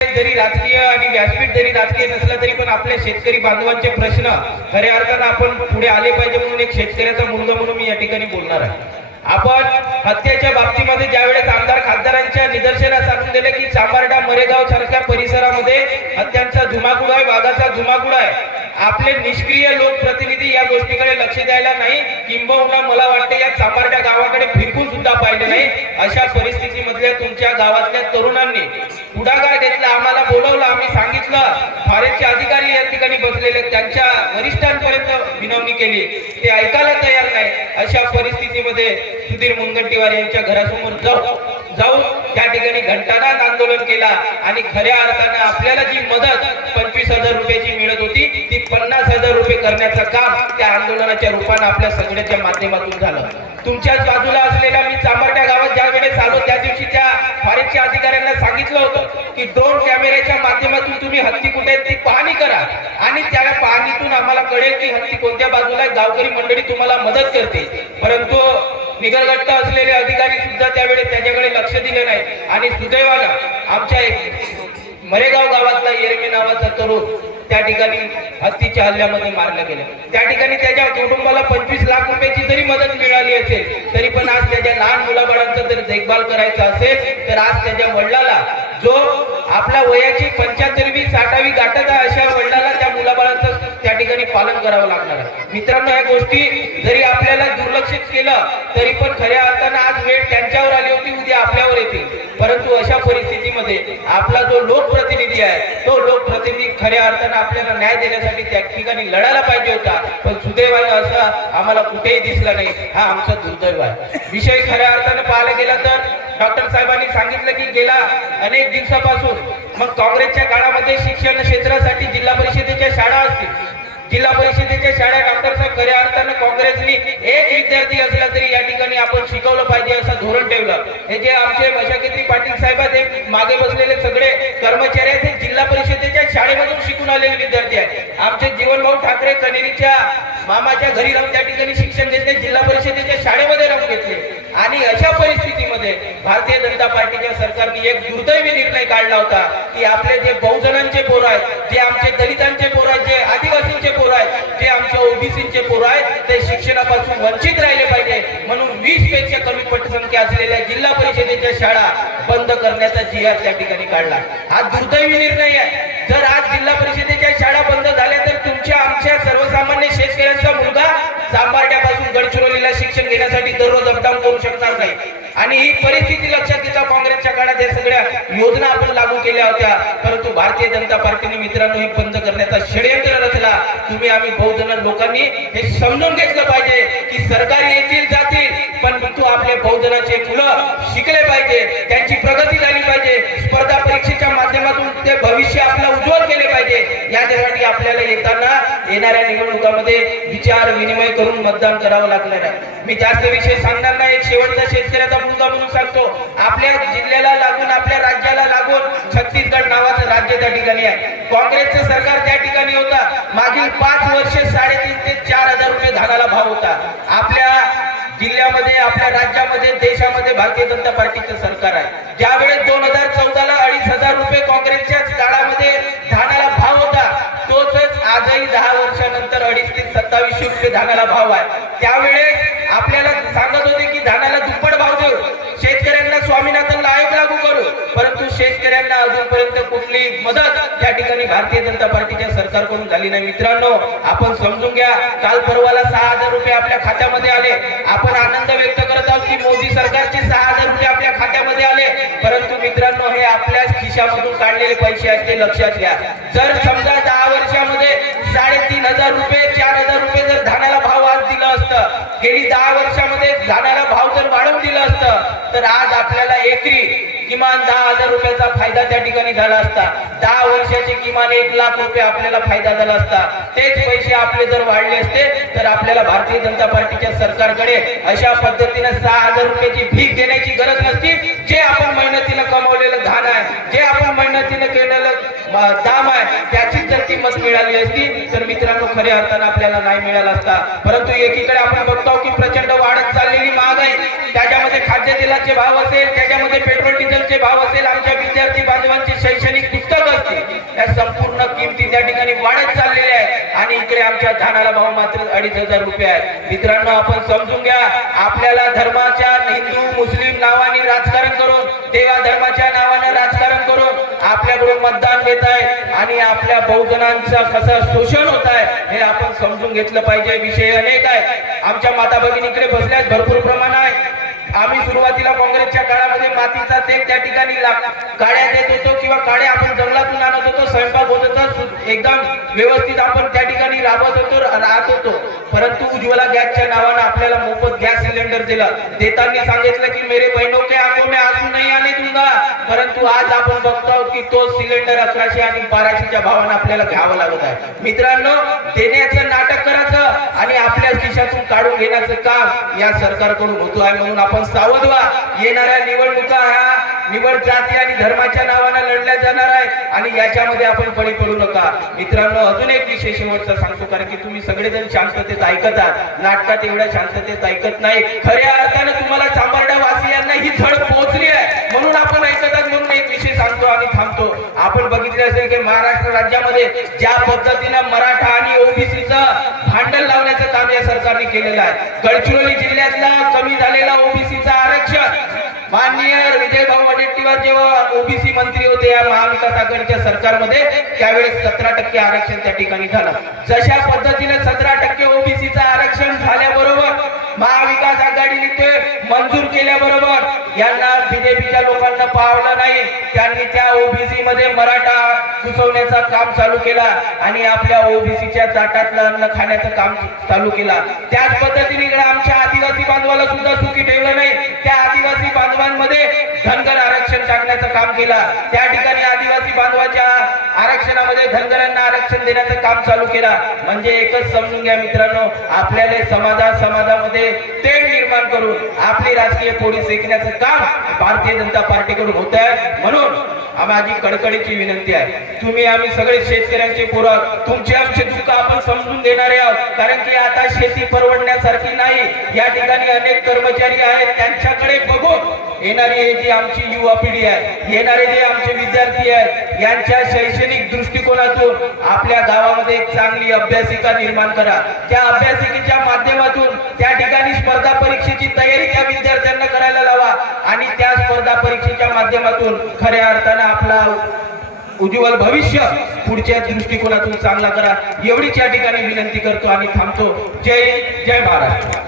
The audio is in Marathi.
जरी राजकीय आणि व्यासपीठ जरी राजकीय नसला तरी पण आपल्या शेतकरी बांधवांचे प्रश्न खऱ्या अर्थानं आपण पुढे आले पाहिजे म्हणून एक शेतकऱ्याचा मुलगा म्हणून मी या ठिकाणी बोलणार आहे। आपण हत्येच्या बाबतीमध्ये ज्यावेळेस आमदार खासदारांच्या निदर्शनास आणून दिले की चांभारडा मरेगाव सारख्या परिसरामध्ये हत्यांचा धुमाकूळ आहे, वाघाचा धुमाकूळ आहे, आपले निष्क्रिय लोकप्रतिनिधी या गोष्टीकडे लक्ष द्यायला नाही, किंबहुना मला वाटते या चांभारडा गावाकडे फिरकून सुद्धा पाहिले नाही। अशा परिस्थितीमध्ये तुमच्या गावातल्या तरुणांनी पुढाकार घेतला, आम्हाला बोलवलं, आम्ही सांगितलं, फॉरेस्टचे अधिकारी या ठिकाणी बसलेले त्यांच्या वरिष्ठांपर्यंत विनवणी केली, ते ऐकायला तयार नाही। अशा परिस्थितीमध्ये सुधीर मुनगंटीवार यांच्या घरासमोर जाऊन त्या ठिकाणी घंटानाद आंदोलन केला आणि खऱ्या अर्थानं आपल्याला जी मदत 25,000 रुपयाची मिळत होती ती 50,000 रुपये करण्याचं काम त्या आंदोलनाच्या रूपाने आपल्या सगळ्याच्या माध्यमातून झालं। तुमच्याच बाजूला असलेल्या मी चांभारट्या गावात ज्यावेळेस आलो त्या दिवशी त्या फॉरेस्टच्या अधिकाऱ्यांना सांगितलं होतं की ड्रोन कॅमेऱ्याच्या माध्यमातून तुम्ही हत्ती कुठे आहेत ती पाहणी करा आणि त्या पाहणीतून आम्हाला कळेल की हत्ती कोणत्या बाजूला आहे, गावकरी मंडळी तुम्हाला मदत करते। परंतु निगरगट्ट असलेले अधिकारी सुद्धा त्यावेळेस त्याच्याकडे लक्ष दिले नाही आणि सुदैवानं आमच्या मरेगाव गावातला येरमे नावाचा तरुण त्या ठिकाणी हत्तीच्या हल्ल्यामध्ये मारला गेला। त्या ठिकाणी त्याच्या कुटुंबाला 25 लाख रुपयाची जरी मदत मिळाली असेल तरी पण आज त्याच्या लहान मुलाबाळांचा जर देखभाल करायचा असेल तर आज त्याच्या वडिलाला जो आपल्या वयाची 75वी 60वी गाठत आहे अशा वडिलाला त्या मुलाबाळांचं त्या ठिकाणी पालन करावं लागणार आहे। मित्रांनो, या गोष्टी जरी आपल्याला दुर्लक्षित केलं तरी पण खऱ्या अर्थानं आज वेळ त्यांच्यावर आली होती, उद्या आपल्यावर येते। परंतु अशा परिस्थितीमध्ये आपला जो लोकप्रतिनिधी आहे तो लोकप्रतिनिधी खऱ्या अर्थानं आपल्याला न्याय देण्यासाठी त्या ठिकाणी लढायला पाहिजे होता, पण सुदैवाने असं आम्हाला कुठेही दिसला नाही। हा आमचा दुर्दैव आहे। विषय खऱ्या अर्थानं पाहायला गेला तर डॉक्टर साहेबांनी सांगितलं की गेल्या अनेक दिवसापासून मग काँग्रेसच्या काळामध्ये शिक्षण क्षेत्रासाठी जिल्हा परिषदेच्या शाळा असतील, जिल्हा परिषदेच्या शाळा डॉक्टर साहेब खऱ्या अर्थानं काँग्रेसनी एक विद्यार्थी असला तरी या ठिकाणी आपण शिकवलं पाहिजे असं धोरण ठेवलं। हे जे आमचे मशाकेत्री पाटील साहेब आहेत, मागे बसलेले सगळे कर्मचारी आहेत, हे जिल्हा परिषदेच्या शाळेमधून शिकून आलेले विद्यार्थी आहेत। आमचे जीवनभाऊ ठाकरे कनेरीच्या मामाच्या घरी राहून त्या ठिकाणी शिक्षण घेतले, जिल्हा परिषदेच्या शाळेमध्ये राहून घेतले। आणि अशा परिस्थितीमध्ये भारतीय जनता पार्टीच्या सरकारने एक दुर्दैवी निर्णय काढला होता की आपले जे बहुजनांचे पोरं आहेत, जे आमचे दलितांचे पोरं आहेत, जे आदिवासींचे पोरं आहेत, जे आमच्या ओबीसींचे पोरं आहेत ते शिक्षणापासून वंचित राहिले पाहिजे म्हणून 20 पेक्षा कमी पटसंख्या असलेल्या जिल्हा परिषदेच्या शाळा बंद करण्याचा जी.आर. त्या ठिकाणी काढला। हा दुर्दैवी निर्णय आहे। जर आज जिल्हा परिषदेच्या शाळा बंद झाल्या तर तुमच्या आमच्या सर्वसामान्य शेतकऱ्यांचा मुलगा चांभारट्यापासून गडचिरोलीला शिक्षण घेण्यासाठी दररोज अपडाऊन करू शकणार नाही। आणि ही परिस्थिती लक्षात घेता काँग्रेसच्या काळात या सगळ्या योजना आपण लागू केल्या होत्या, परंतु भारतीय जनता पार्टीने मित्रांनो ही बंद करण्याचा षडयंत्र रचला। तुम्ही आम्ही बहुजन लोकांनी हे समजून घेतलं पाहिजे की सरकार येतील जातील पण आपले बहुजनाचे मुलं शिकले पाहिजे, त्यांची प्रगती झाली पाहिजे, स्पर्धा परीक्षेच्या माध्यमातून ते भविष्य आपलं उज्ज्वल केले पाहिजे। यासाठी आपल्याला येणाऱ्या निवडणुकांमध्ये विचार विनिमय करून मतदान करावं लागणार आहे। मी जास्त विषय सांगणार नाही, एक शेवटचा शेतकऱ्याचा मुद्दा म्हणून सांगतो। आपल्या जिल्ह्याला लागून आपल्या राज्याला लागून छत्तीसगड नावाचं राज्य त्या ठिकाणी आहे। काँग्रेसचं सरकार त्या ठिकाणी होता। मागील 5 वर्ष 3,500 ते 4,000 रुपये धानाला भाव होता। आपल्या जिल्ह्यामध्ये आपल्या राज्यामध्ये देशामध्ये भारतीय जनता पार्टीचं सरकार आहे। ज्यावेळेस 2014ला 2,500 रुपये काँग्रेसच्या काळामध्ये धानाला भाव होता, तोच आजही 10 वर्षानंतर 2,500 ते 2700 रुपये धानाला भाव आहे। त्यावेळेस आपल्याला सांगत होते की धानाला दुप्पट भाव देऊ, शेतकऱ्यांना स्वामीनाथन आयोग लागू करू, परंतु शेतकऱ्यांना अजूनपर्यंत कुठली मदत त्या ठिकाणी भारतीय जनता पार्टीच्या सरकारकडून झाली नाही। मित्रांनो, आपण समजून घ्या, काल परवाला 6,000 रुपये आपल्या खात्यामध्ये आले। आपण आनंद व्यक्त करत आहोत की मोदी सरकारचे 6,000 रुपये आपल्या खात्यामध्ये आले, परंतु मित्रांनो हे आपल्याच खिशामधून काढलेले पैसे आहेत, ते लक्षात घ्या। जर समजा 10 वर्षामध्ये 3,500 रुपये 4,000 रुपये जर धानाला भाव आज दिला असतं, गेली 10 वर्षामध्ये धानाला भाव जर वाढवून दिला असतं तर आज आपल्याला एकरी किमान 10,000 रुपयाचा फायदा त्या ठिकाणी झाला असता। 10 वर्षाचे किमान 1 लाख रुपये आपल्याला फायदा झाला असता। तेच पैसे आपले जर वाढले असते तर आपल्याला भारतीय जनता पार्टीच्या सरकारकडे अशा पद्धतीने 6,000 रुपयाची भीक देण्याची गरज नसती। जे आपण मेहनतीने कमवलेलं धान आहे, जे आपण मेहनतीने केलेलं दाम आहे, त्याची जर किंमत मिळाली असती तर मित्रांनो खऱ्या अर्थानं आपल्याला नाही मिळाला असता। परंतु एकीकडे आपण बघतो की प्रचंड वाढत चाललेली महागाई, त्याच्यामध्ये खाद्यतेलाचे भाव असेल, त्याच्यामध्ये पेट्रोल डिझेलचे भाव असेल, आमच्या विद्यार्थी बांधवांचे शैक्षणिक पुस्तक या संपूर्ण किमती त्या ठिकाणी वाढत चाललेल्या आहेत आणि इकडे आमच्या धानाला भाव मात्र 2,500 रुपये आहेत. मित्रांनो, आपण समजून घ्या, आपल्याला धर्माच्या हिंदू मुस्लिम नावाने राजकारण करून, देवा धर्माच्या नावाने राजकारण करून आपल्याकडून मतदान घेत आहेत आणि आपल्या बहुजनांचा कसं शोषण होत आहे हे आपण समजून घेतलं पाहिजे. विषय अनेक आहे. आमच्या माता भगिनीकडे बसल्यास भरपूर प्रमाण आहे. आम्ही सुरुवातीला काँग्रेसच्या काळामध्ये मातीचा तेल त्या ठिकाणी काड्या देत होतो किंवा काड्या आपण जंगलातून आणत होतो, स्वयंपाक होत होता, एकदम व्यवस्थित आपण त्या ठिकाणी राबत होतो, राहत होतो. परंतु उज्ज्वला गॅसच्या नावानं आपल्याला मोफत गॅस सिलेंडर दिला. देताना सांगितलं की मेरे बहनों के आंखों में आंसू नहीं आने दूंगा. परंतु आज आपण बघतो की तो सिलेंडर 1100 आणि 1200च्या भावानं आपल्याला घ्यावं लागत आहे. मित्रांनो, देण्याचं नाटक करायचं आणि आपल्या खिशातून काढून घेण्याचं काम या सरकारकडून होतो आहे. म्हणून आपण सावध व्हा. येणाऱ्या निवडणुका ह्या निवड जाती आणि धर्माच्या नावाने लढल्या जाणार आहे आणि याच्यामध्ये आपण बळी पडू नका. मित्रांनो, अजून एक विषय शेवटचा सांगतो, कारण की तुम्ही सगळेजण शांततेत ऐकतात, नाटकात एवढ्या शांततेत ऐकत नाही. खऱ्या अर्थाने तुम्हाला चांबर्डा वासियांना ही झळ पोहोचली आहे म्हणून आपण ऐकतात. म्हणून एक विषय सांगतो आणि थांबतो. आपण बघितले असेल की महाराष्ट्र राज्यामध्ये ज्या पद्धतीने मराठा आणि ओबीसीचं भांडण लावण्याचं काम या सरकारने केलेलं आहे. गडचिरोली जिल्ह्यातला कमी झालेला ओबीसीचा आरक्षण माननीय विजय भाऊ वडेट्टीवार जेव्हा ओबीसी मंत्री होते या महाविकास आघाडीच्या सरकारमध्ये, त्यावेळेस 17% आरक्षण त्या ठिकाणी झालं. जशा पद्धतीने 17% ओबीसीचं आरक्षण झाल्याबरोबर महाविकास आघाडीने ते मंजूर केल्याबरोबर यांना बीजेपीच्या लोकांना पावलं नाही. त्यांनी त्या ओबीसी मध्ये मराठा घुसवण्याचं काम चालू केला आणि आपल्या ओबीसीच्या ताटातलं अन्न खाण्याचं काम चालू केला. त्याच पद्धतीने आमच्या आदिवासी बांधवाला सुद्धा सुखी ठेवलं नाही. त्या आदिवासी बांधवांमध्ये धनगर आरक्षण टाकण्याचं काम केला. त्या ठिकाणी आदिवासी बांधवाच्या आरक्षणामध्ये धनगरांना आरक्षण देण्याचं काम चालू केला. म्हणजे एकच समजून घ्या मित्रांनो, आपल्याला समाजामध्ये तेढ निर्माण करून आपली राजकीय पोळी सेकण्याचं काम भारतीय जनता पार्टीकडून होत आहे. म्हणून माझी कडकडीची विनंती आहे, तुम्ही आम्ही सगळे शेतकऱ्यांचे पोरं, तुमचे आमचे दुःख आपण समजून देणारे आहोत. कारण की आता शेती परवडण्यासारखी नाही. या ठिकाणी अनेक कर्मचारी आहेत, त्यांच्याकडे बघून येणारी ही जी आमची युवा पिढी आहे, येणारे जे आमचे विद्यार्थी आहेत, यांच्या शैक्षणिक दृष्टिकोनातून आपल्या गावामध्ये एक चांगली अभ्यासिका निर्माण करा. त्या अभ्यासिकेच्या माध्यमातून त्या ठिकाणी स्पर्धा परीक्षेची तयारी त्या विद्यार्थ्यांना करायला लावा आणि त्या स्पर्धा परीक्षेच्या माध्यमातून खऱ्या अर्थानं आपला उज्ज्वल भविष्य पुढच्या दृष्टिकोनातून चांगला करा. एवढीच या ठिकाणी विनंती करतो आणि थांबतो. जय जय महाराष्ट्र.